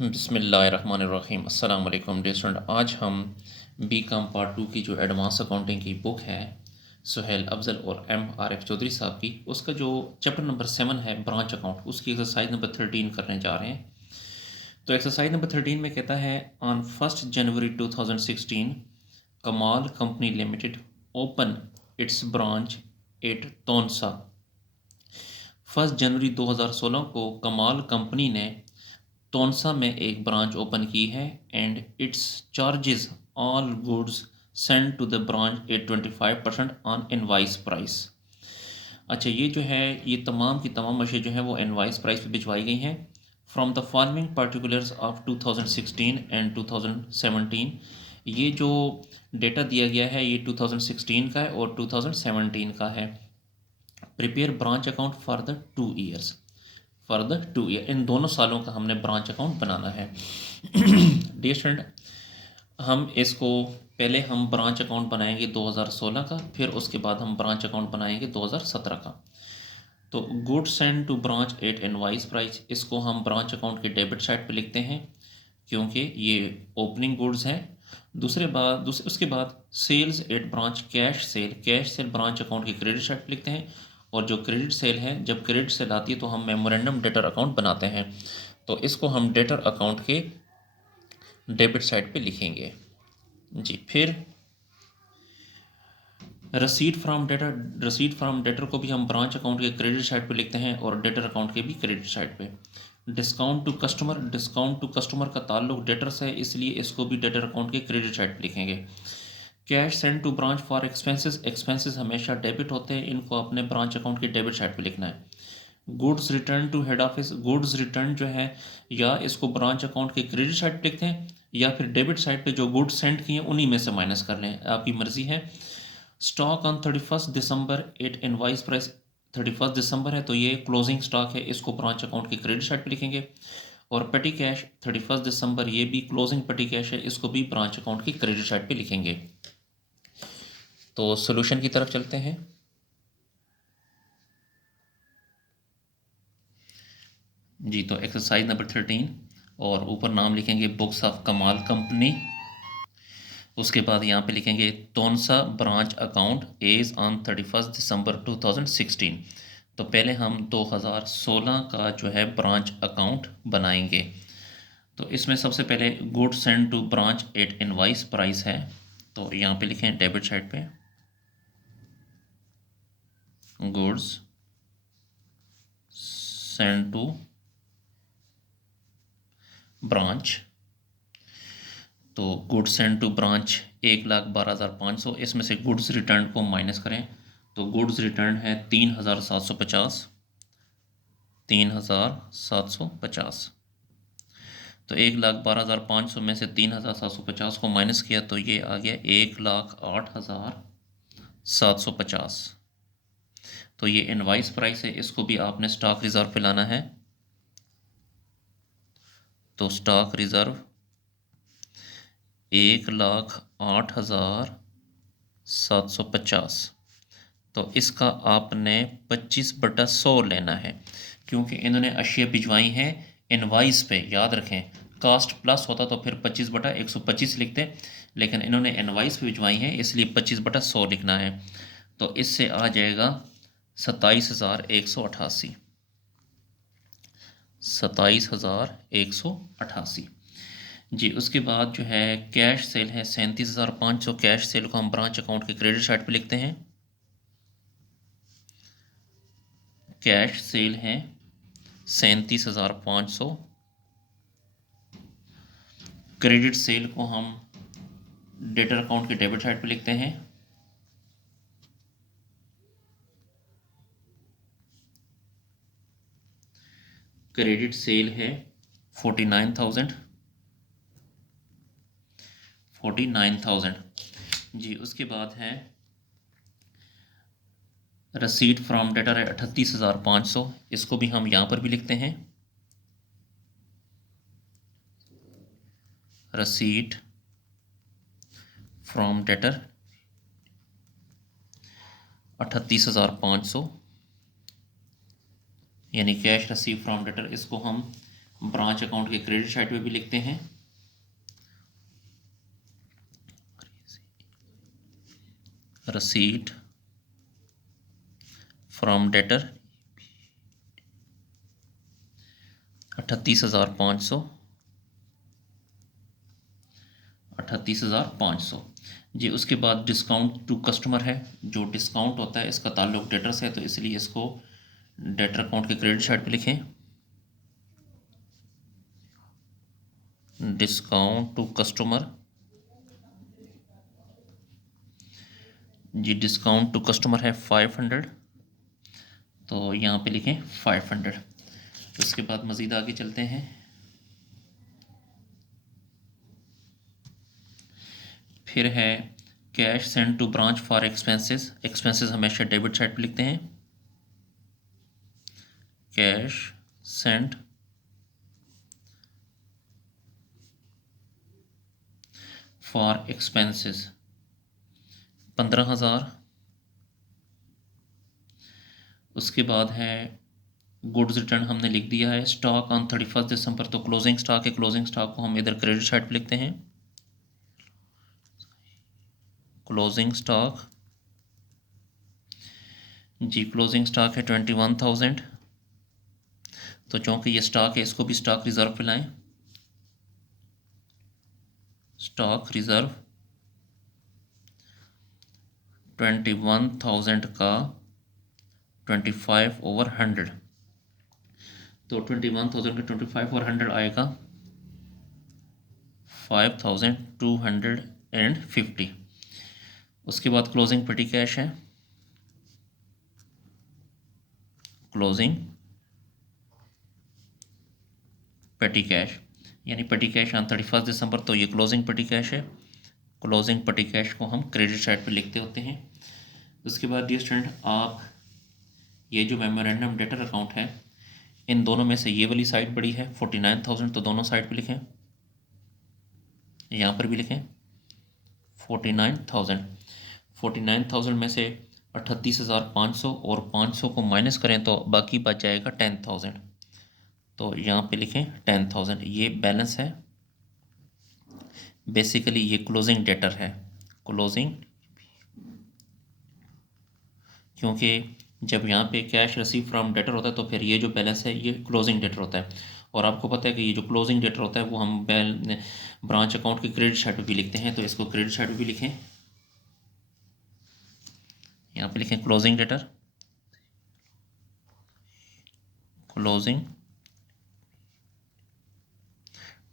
बिस्मिल्लाहिर्रहमानिर्रहीम। अस्सलाम वालेकुम डियर स्टूडेंट। आज हम बी कॉम पार्ट 2 की जो एडवांस अकाउंटिंग की बुक है सुहेल अफजल और MRF चौधरी साहब की, उसका जो चैप्टर नंबर 7 है ब्रांच अकाउंट, उसकी एक्सरसाइज नंबर 13 करने जा रहे हैं। तो एक्सरसाइज नंबर 13 में कहता है on 1 January 2016 Kamal company limited open its branch at Taunsa. 1 जनवरी 2016 को कमाल कंपनी ने तोनसा में एक ब्रांच ओपन की है and it's charges all goods send to the branch at 25% on invoice price. अच्छा, ये जो है ये तमाम की तमाम अशे जो है वो इनवाइस प्राइस पे भिजवाई गई हैं from the following particulars of 2016 and 2017। ये जो डेटा दिया गया है ये 2016 का है और 2017 का है। Prepare branch account for the 2 years, for the 2 year, इन दोनों सालों का हमने ब्रांच अकाउंट बनाना है। डियर स्टूडेंट, हम इसको पहले हम ब्रांच अकाउंट बनाएंगे 2016 का, फिर उसके बाद हम ब्रांच अकाउंट बनाएंगे 2017 का। तो goods send to branch at invoice price, इसको हम ब्रांच अकाउंट के डेबिट साइड पे लिखते हैं क्योंकि ये ओपनिंग गुड्स हैं। उसके बाद sales at branch cash sale branch account के क्रेडिट साइड पे लिखते हैं। और जो क्रेडिट सेल है, जब क्रेडिट सेल आती है तो हम मेमोरेंडम डेटर अकाउंट बनाते हैं, तो इसको हम डेटर अकाउंट के डेबिट साइड पे लिखेंगे जी। फिर रसीद फ्रॉम डेटर को भी हम ब्रांच अकाउंट के क्रेडिट साइड पे लिखते हैं और डेटर अकाउंट के भी क्रेडिट साइड पे। डिस्काउंट टू कस्टमर का ताल्लुक डेटर से है, इसलिए इसको भी डेटर अकाउंट के क्रेडिट साइड पे लिखेंगे। Cash send to branch for expenses हमेशा डेबिट होते हैं, इनको अपने ब्रांच अकाउंट के डेबिट साइड पे लिखना है। Goods return to head office, goods return जो है या इसको ब्रांच अकाउंट के क्रेडिट साइड पे लिखते हैं या फिर डेबिट साइड पे जो गुड्स सेंड किए उन्हीं में से माइनस कर लें, आपकी मर्जी है। Stock on 31 December at invoice price, 31 दिसंबर है तो ये क्लोजिंग स्टॉक है, इसको ब्रांच अकाउंट के क्रेडिट साइड पे लिखेंगे। और पेटी कैश 31 दिसंबर, ये भी क्लोजिंग पेटी कैश है, इसको भी ब्रांच अकाउंट की क्रेडिट साइड पे लिखेंगे। तो सोल्यूशन की तरफ चलते हैं जी। तो एक्सरसाइज नंबर 13 और ऊपर नाम लिखेंगे बुक्स ऑफ कमाल कंपनी। उसके बाद यहाँ पे लिखेंगे तोनसा ब्रांच अकाउंट एज ऑन 31 दिसंबर 2016। तो पहले हम 2016 का जो है ब्रांच अकाउंट बनाएंगे। तो इसमें सबसे पहले goods send to branch at invoice price है, तो यहाँ पे लिखें डेबिट साइड पे गुड्स सेंड टू ब्रांच। तो गुड्स सेंड टू ब्रांच 1,12,500, इसमें से गुड्स रिटर्न को माइनस करें तो गुड्स रिटर्न है 3,750, 3,750। तो 1,12,500 में से 3,750 को माइनस किया तो ये आ गया 1,08,750। तो ये इनवाइस प्राइस है, इसको भी आपने स्टॉक रिजर्व पे लाना है। तो स्टॉक रिजर्व 1,08,750, तो इसका आपने 25/100 लेना है क्योंकि इन्होंने अशिया भिजवाई हैं इनवाइस पे। याद रखें, कास्ट प्लस होता तो फिर 25/125 लिखते, लेकिन इन्होंने इनवाइस पे भिजवाई हैं इसलिए 25/100 लिखना है। तो इससे आ जाएगा 27,188, 27,188 जी। उसके बाद जो है कैश सेल है 37,500, कैश सेल को हम ब्रांच अकाउंट के क्रेडिट साइड पे लिखते हैं। कैश सेल है 37,500, क्रेडिट सेल को हम डेटर अकाउंट के डेबिट साइड पे लिखते हैं। क्रेडिट सेल है 49,000 जी। उसके बाद है रसीद फ्रॉम डेटर है 38,500, इसको भी हम यहाँ पर भी लिखते हैं। रसीद फ्रॉम डेटर 38,500 यानी कैश रसीव फ्रॉम डेटर, इसको हम ब्रांच अकाउंट के क्रेडिट साइड पे भी लिखते हैं रसीट फ्रॉम डेटर 38,500 38,500 जी। उसके बाद डिस्काउंट टू कस्टमर है, जो डिस्काउंट होता है इसका ताल्लुक डेटर से है, तो इसलिए इसको डेटर अकाउंट के क्रेडिट साइड पे लिखें डिस्काउंट टू कस्टमर जी। डिस्काउंट टू कस्टमर है 500, तो यहाँ पे लिखें 500। उसके बाद मज़ीद आगे चलते हैं। फिर है cash send to branch for expenses. Expenses हमेशा डेबिट साइड पे लिखते हैं कैश सेंड फॉर एक्सपेंसेस 15,000। उसके बाद है गुड्स रिटर्न हमने लिख दिया है स्टॉक ऑन 31 दिसंबर, तो क्लोजिंग स्टॉक है, क्लोजिंग स्टॉक को हम इधर क्रेडिट साइड पे लिखते हैं क्लोजिंग स्टॉक जी। क्लोजिंग स्टॉक है 21,000, तो चूँकि ये स्टॉक है इसको भी स्टॉक रिज़र्व पे लाएं स्टॉक रिज़र्व 21,000 का 25/100, तो 21,000 का 25/100 आएगा 5,250। उसके बाद क्लोजिंग पेटी कैश है क्लोजिंग पेटी कैश, यानी पेटी कैश ऑन 31 दिसंबर, तो ये क्लोजिंग पेटी कैश है। क्लोजिंग पेटी कैश को हम क्रेडिट साइड पे लिखते होते हैं। उसके बाद डियर स्टूडेंट, आप ये जो मेमोरेंडम डेटर अकाउंट है इन दोनों में से ये वाली साइड बड़ी है 49,000, तो दोनों साइड पे लिखें, यहाँ पर भी लिखें 49,000। 49,000 में से 38,500 और 500 को माइनस करें तो बाकी बच जाएगा 10,000, तो यहाँ पे लिखें 10,000। ये बैलेंस है, बेसिकली ये क्लोजिंग डेटर है क्लोजिंग, क्योंकि जब यहाँ पे कैश रिसीव फ्रॉम डेटर होता है तो फिर ये जो बैलेंस है ये क्लोजिंग डेटर होता है। और आपको पता है कि ये जो क्लोजिंग डेटर होता है वो हम ब्रांच अकाउंट के क्रेडिट साइड पे भी लिखते हैं, तो इसको क्रेडिट साइड पे भी लिखें, यहाँ पे लिखें क्लोजिंग डेटर क्लोजिंग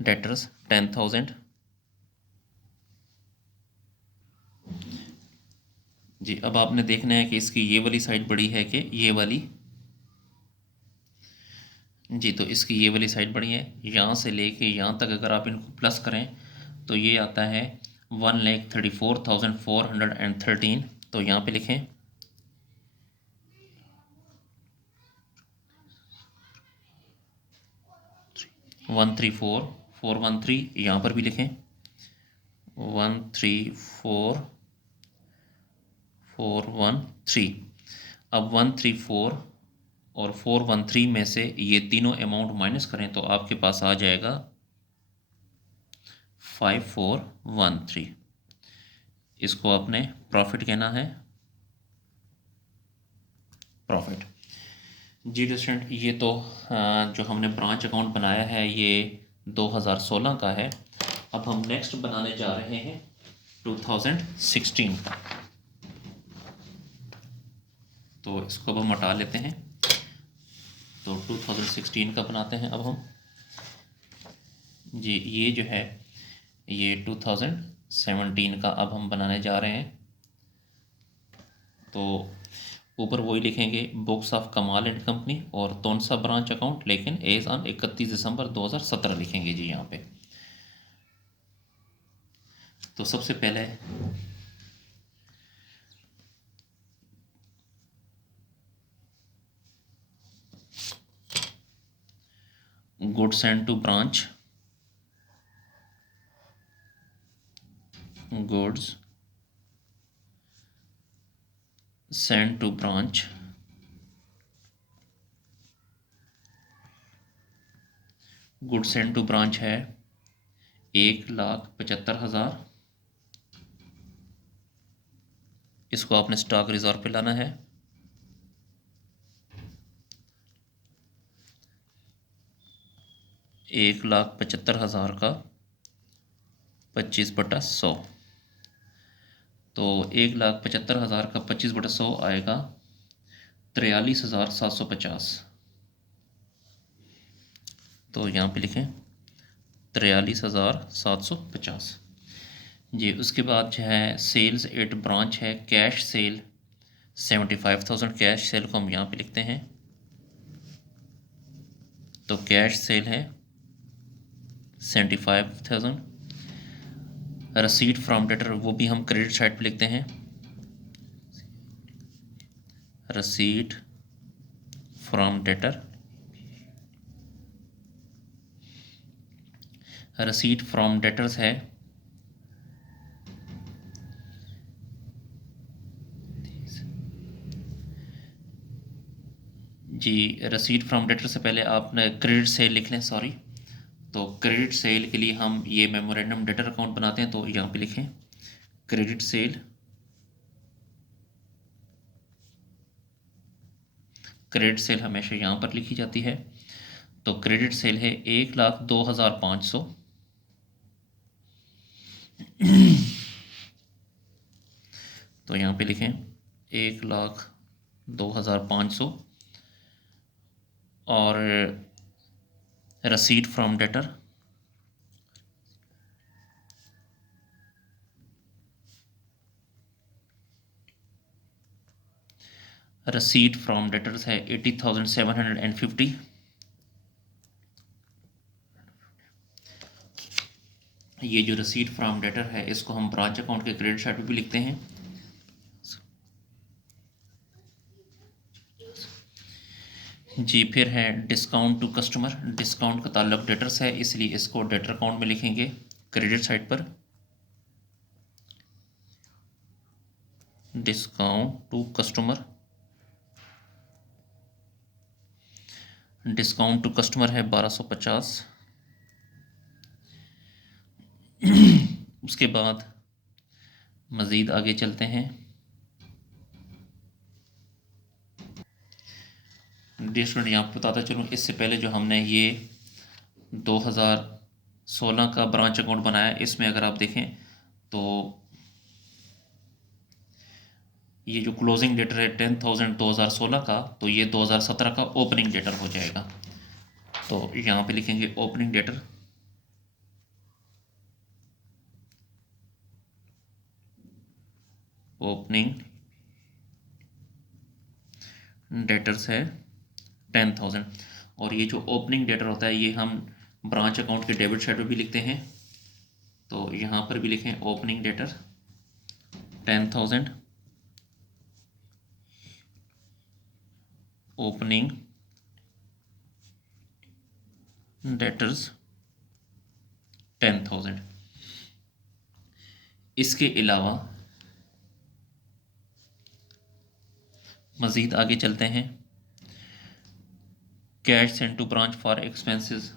डेटर्स 10,000 जी। अब आपने देखना है कि इसकी ये वाली साइड बड़ी है कि ये वाली जी, तो इसकी ये वाली साइड बड़ी है। यहाँ से लेके यहाँ तक अगर आप इनको प्लस करें तो ये आता है 1,34,413, तो यहाँ पे लिखें 134,413, यहाँ पर भी लिखें 134,413। अब 134 और 413 में से ये तीनों अमाउंट माइनस करें तो आपके पास आ जाएगा 5,413। इसको आपने प्रॉफिट कहना है प्रॉफिट जी। स्टूडेंट, ये तो जो हमने ब्रांच अकाउंट बनाया है ये 2016 का है। अब हम नेक्स्ट बनाने जा रहे हैं 2016 का, तो इसको अब हम हटा लेते हैं, तो 2016 का बनाते हैं अब हम जी। ये जो है ये 2017 का अब हम बनाने जा रहे हैं, तो ऊपर वही लिखेंगे books of Kamal and company और तोनसा ब्रांच अकाउंट, लेकिन एज ऑन 31 दिसंबर 2017 लिखेंगे जी यहाँ पे। तो सबसे पहले goods send to branch goods sent to branch good send to branch है 1,75,000, इसको आपने स्टॉक रिजर्व पे लाना है। $1,75,000 का 25/100, तो 1,75,000 का 25/100 आएगा 43,750। तो यहाँ पे लिखें 43,750 जी। उसके बाद जो है सेल्स एट ब्रांच है, कैश सेल 75,000, कैश सेल को हम यहाँ पे लिखते हैं। तो कैश सेल है 75,000। रसीद फ्रॉम डेटर वो भी हम क्रेडिट साइड पे लिखते हैं, रसीद फ्रॉम डेटर। रसीद फ्रॉम डेटर्स है जी। रसीद फ्रॉम डेटर से पहले आपने क्रेडिट सेल लिख लें, सॉरी। तो क्रेडिट सेल के लिए हम ये मेमोरेंडम डेटर अकाउंट बनाते हैं, तो यहाँ पे लिखें क्रेडिट सेल। क्रेडिट सेल हमेशा यहाँ पर लिखी जाती है। तो क्रेडिट सेल है 1,02,500। तो यहाँ पे लिखें 1,02,500 और रसीद फ्रॉम डेटर रसीद फ्रॉम डेटर्स है 80,750। ये जो रसीद फ्रॉम डेटर है इसको हम ब्रांच अकाउंट के क्रेडिट साइड पे भी लिखते हैं। जी फिर है डिस्काउंट टू कस्टमर। डिस्काउंट का ताल्लुक डेटर्स है, इसलिए इसको डेटर अकाउंट में लिखेंगे क्रेडिट साइड पर। Discount to customer, discount to customer है 1,250। उसके बाद मज़ीद आगे चलते हैं। डियर स्टूडेंट, यहाँ पर बताता चलूँ, इससे पहले जो हमने ये 2016 का ब्रांच अकाउंट बनाया, इसमें अगर आप देखें तो ये जो क्लोजिंग डेटर है 10,000 2016 का, तो ये 2017 का ओपनिंग डेटर हो जाएगा। तो यहाँ पे लिखेंगे ओपनिंग डेटर। ओपनिंग डेटर्स है 10,000, और ये जो ओपनिंग डेटर होता है ये हम ब्रांच अकाउंट के डेबिट साइड पे भी लिखते हैं। तो यहाँ पर भी लिखें ओपनिंग डेटर 10,000, ओपनिंग डेटर्स 10,000। इसके अलावा मज़ीद आगे चलते हैं। Cash send to branch for expenses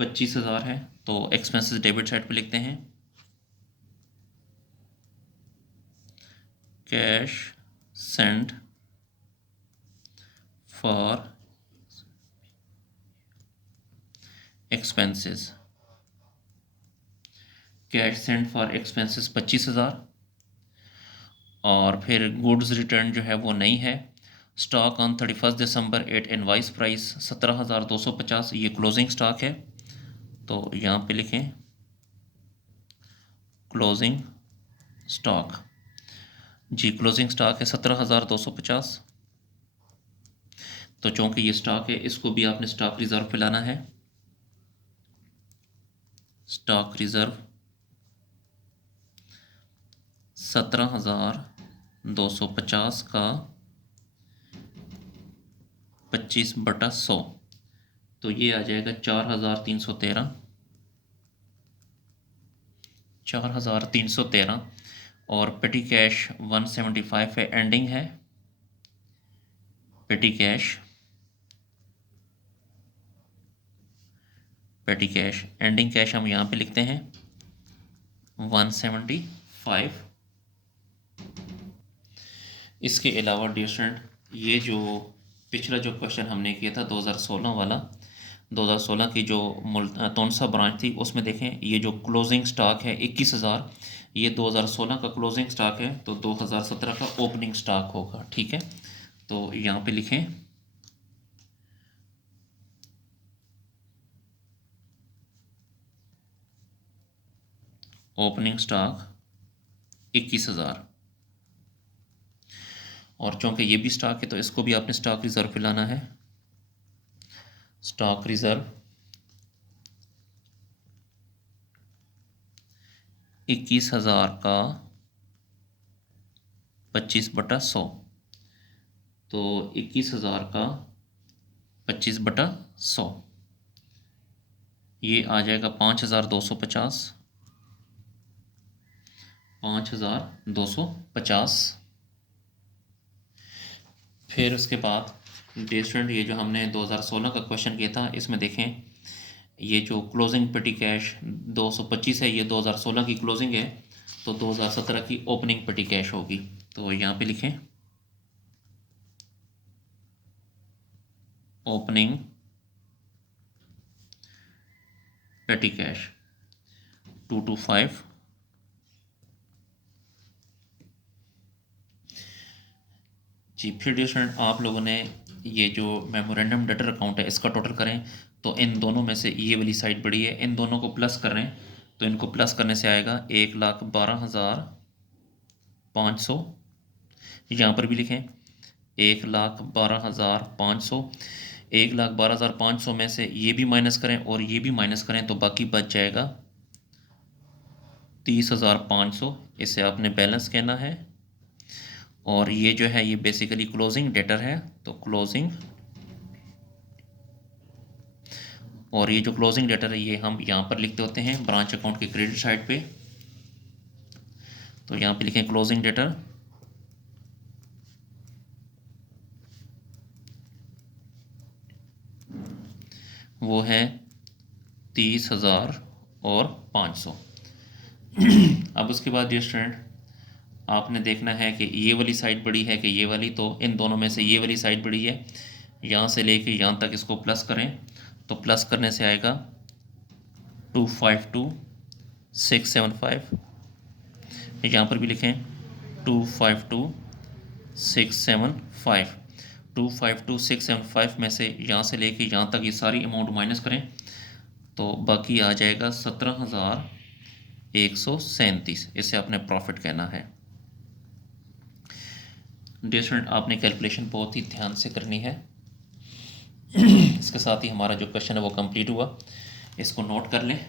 25,000 है, तो एक्सपेंसेस डेबिट साइड पे लिखते हैं cash send for expenses. Cash send for expenses 25,000। और फिर गुड्स रिटर्न जो है वो नहीं है। Stock on 31 December at invoice price 17,250, ये क्लोजिंग स्टॉक है। तो यहाँ पे लिखें क्लोजिंग स्टॉक। जी क्लोजिंग स्टॉक है 17,250। तो चूँकि ये स्टॉक है, इसको भी आपने स्टॉक रिज़र्व पे लाना है। स्टॉक रिज़र्व 17,250 का 25/100, तो ये आ जाएगा 4,313। 4,313 और पेटी कैश 175 है, एंडिंग है। पेटी कैश पेटी कैश, एंडिंग कैश हम यहाँ पे लिखते हैं 175। इसके अलावा डियर स्टूडेंट, ये जो पिछला जो क्वेश्चन हमने किया था 2016 वाला, 2016 की जो तोनसा ब्रांच थी, उसमें देखें ये जो क्लोजिंग स्टॉक है 21,000, ये 2016 का क्लोजिंग स्टॉक है, तो 2017 का ओपनिंग स्टॉक होगा। ठीक है, तो यहाँ पे लिखें ओपनिंग स्टॉक 21,000, और चूँकि ये भी स्टॉक है तो इसको भी आपने स्टॉक रिज़र्व पे लाना है। स्टॉक रिज़र्व 21,000 का 25/100, तो 21,000 का 25/100 ये आ जाएगा 5,250, 5,250। फिर उसके बाद डियर स्टूडेंट, ये जो हमने 2016 का क्वेश्चन किया था, इसमें देखें ये जो क्लोजिंग पेटी कैश 225 है, ये 2016 की क्लोजिंग है, तो 2017 की ओपनिंग पेटी कैश होगी। तो यहाँ पे लिखें ओपनिंग पेटी कैश 225। जी, फिर डियर स्टूडेंट, आप लोगों ने ये जो मेमोरेंडम डेटर अकाउंट है इसका टोटल करें, तो इन दोनों में से ये वाली साइड बड़ी है, इन दोनों को प्लस कर रहे हैं, तो इनको प्लस करने से आएगा 1,12,500। यहाँ पर भी लिखें 1,12,500। 1,12,500 में से ये भी माइनस करें और ये भी माइनस करें, तो बाकी बच जाएगा 30,500। इसे आपने बैलेंस कहना है, और ये जो है ये बेसिकली क्लोजिंग डेटर है, तो क्लोजिंग, और ये जो क्लोजिंग डेटर है ये हम यहाँ पर लिखते होते हैं ब्रांच अकाउंट के क्रेडिट साइड पे, तो यहाँ पे लिखें क्लोजिंग डेटर वो है 30,500। अब उसके बाद डियर स्टूडेंट, आपने देखना है कि ये वाली साइड बड़ी है कि ये वाली, तो इन दोनों में से ये वाली साइड बड़ी है। यहाँ से लेके यहाँ तक इसको प्लस करें, तो प्लस करने से आएगा 252,675। यहाँ पर भी लिखें 252,675। 252,675 में से यहाँ से लेके यहाँ तक ये सारी अमाउंट माइनस करें, तो बाकी आ जाएगा 17,137। इसे आपने प्रॉफिट कहना है। डियर स्टूडेंट, आपने कैलकुलेशन बहुत ही ध्यान से करनी है। इसके साथ ही हमारा जो क्वेश्चन है वो कंप्लीट हुआ, इसको नोट कर लें।